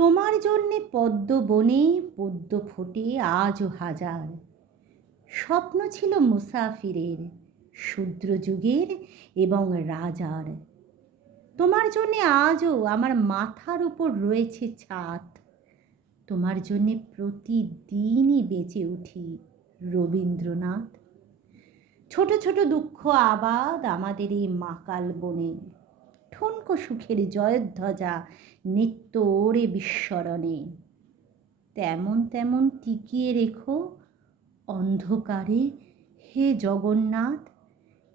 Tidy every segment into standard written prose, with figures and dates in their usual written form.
তোমার জন্যে পদ্ম বনে পদ্ম ফোটে আজও হাজার। স্বপ্ন ছিল মুসাফিরের, শূদ্র যুগের এবং রাজার। তোমার জন্যে আজও আমার মাথার উপর রয়েছে ছাদ। তোমার জন্যে প্রতিদিনই বেঁচে উঠি রবীন্দ্রনাথ। ছোট ছোট দুঃখ আবাদ আমাদের এই মাকাল বনে, ঠুনকো সুখের জয়ধ্বজা নিত্য ওরে বিস্মরণে। তেমন তেমন টিকিয়ে রেখো অন্ধকারে হে জগন্নাথ।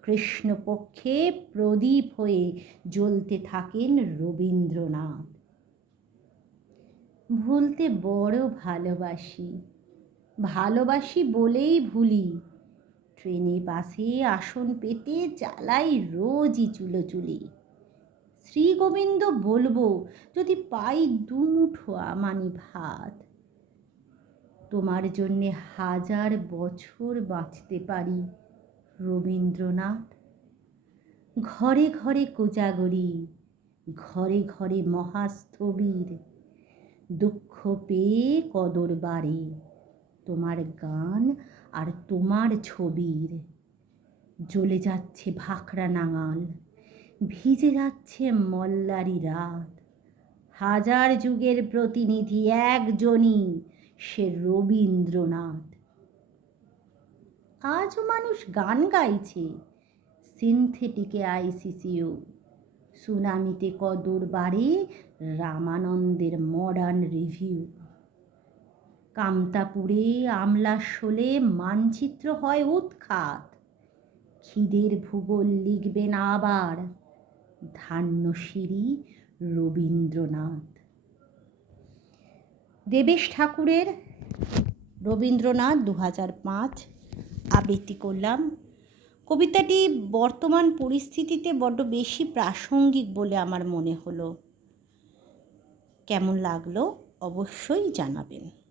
কৃষ্ণপক্ষে প্রদীপ হয়ে জ্বলতে থাকেন রবীন্দ্রনাথ। ভুলতে বড় ভালোবাসি, ভালোবাসি বলেই ভুলি। ট্রেনে বাসে আসন পেতে চালাই রোজই চুলোচুলি। শ্রী গোবিন্দ বলবো যদি পাই দুমুঠো আমানি ভাত। তোমার জন্যে হাজার বছর বাঁচতে পারি রবীন্দ্রনাথ। ঘরে ঘরে কোজাগরী, ঘরে ঘরে মহাস্থবির। দুঃখ পেয়ে কদর বাড়ে তোমার গান আর তোমার ছবির। জ্বলে যাচ্ছে ভাখরা নাঙাল, ভিজে যাচ্ছে মল্লারি রাত। হাজার যুগের প্রতিনিধি একজনই, সে রবীন্দ্রনাথ। আজও মানুষ গান গাইছে সিনথেটিকে আইসিসিউ। সুনামিতে কদর বাড়ে রামানন্দের মডার্ন রিভিউ। কামতাপুরে আমলাশোলে মানচিত্র হয় উৎখাত। খিদের ভূগোল লিখবেন আবার ধান্যশিরি রবীন্দ্রনাথ। দেবেশ ঠাকুরের রবীন্দ্রনাথ 2005 আবৃত্তি করলাম। কবিতাটি বর্তমান পরিস্থিতিতে বড্ড বেশি প্রাসঙ্গিক বলে আমার মনে হলো। কেমন লাগলো অবশ্যই জানাবেন।